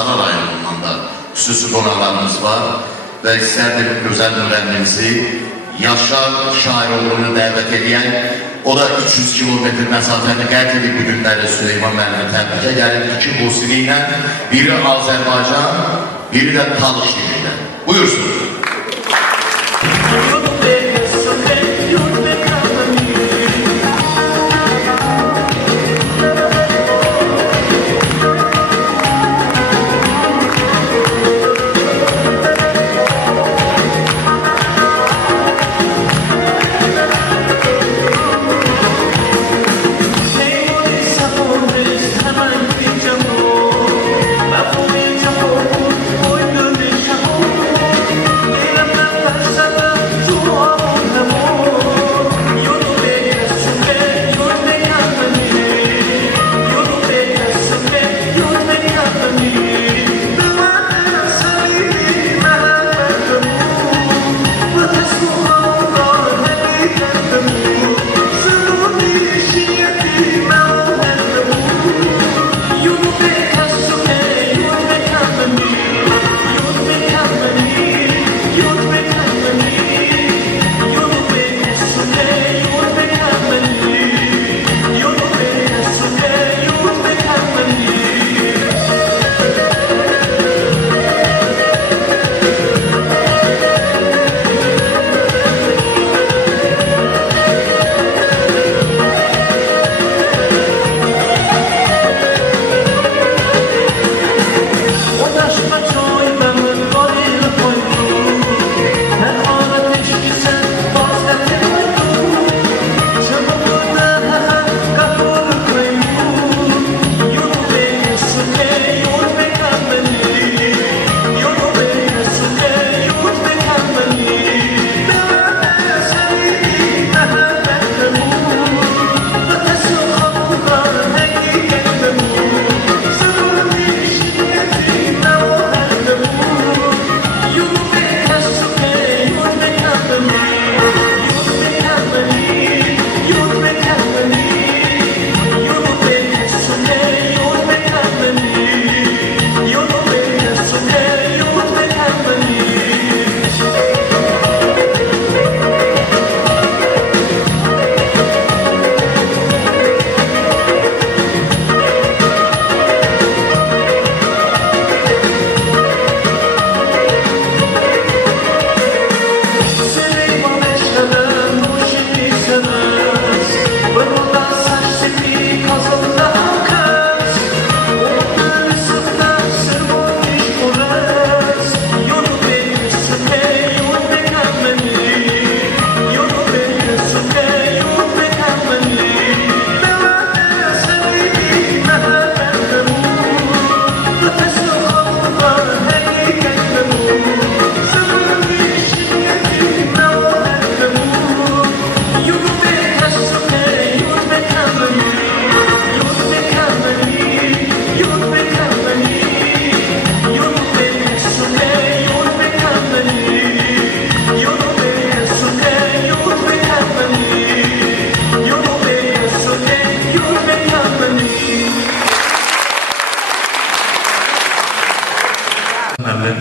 Astara rayonundan da xüsusi qonaqlarımız var və istərdim gözəl müğənnimizi Yaşar Şairoğlu'nu dəvət edən, o da 300 kilometr məsafəni qət edib bu günləri Süleyman müəllimi təbrikə gəlir. İki musiqi ilə, biri Azərbaycan, biri də Talış dilində. Buyursunuz.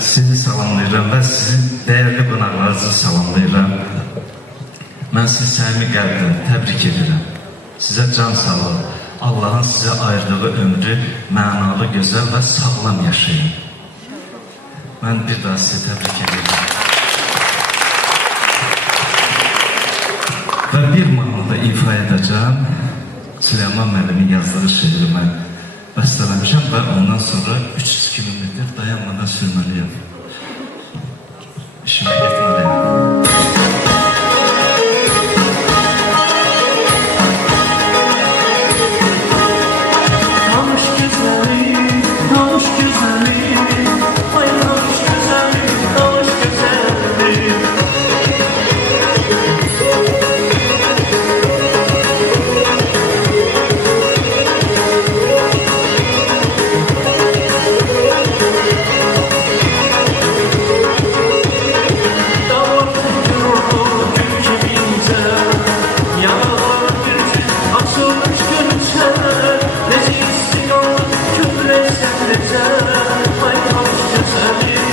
Sizi salamlayıram və sizin dəyərli qonaqlarınızı salamlayıram. Mən sizi səmimi qəlbdən təbrik edirəm. Sizə can sağlığı, Allahın sizə ayırdığı ömrü mənalı, gözəl və sağlam yaşayın. Mən bir daha sizi təbrik edirəm. Və bir mahnıda ifa edəcəm. Süleyman müəllimin yazdığı şeiri mən bəstələmişəm və ondan sonra 300 kilometr dayanmadan sürməliyəm. İşimə getməliyəm. Haytan güzelim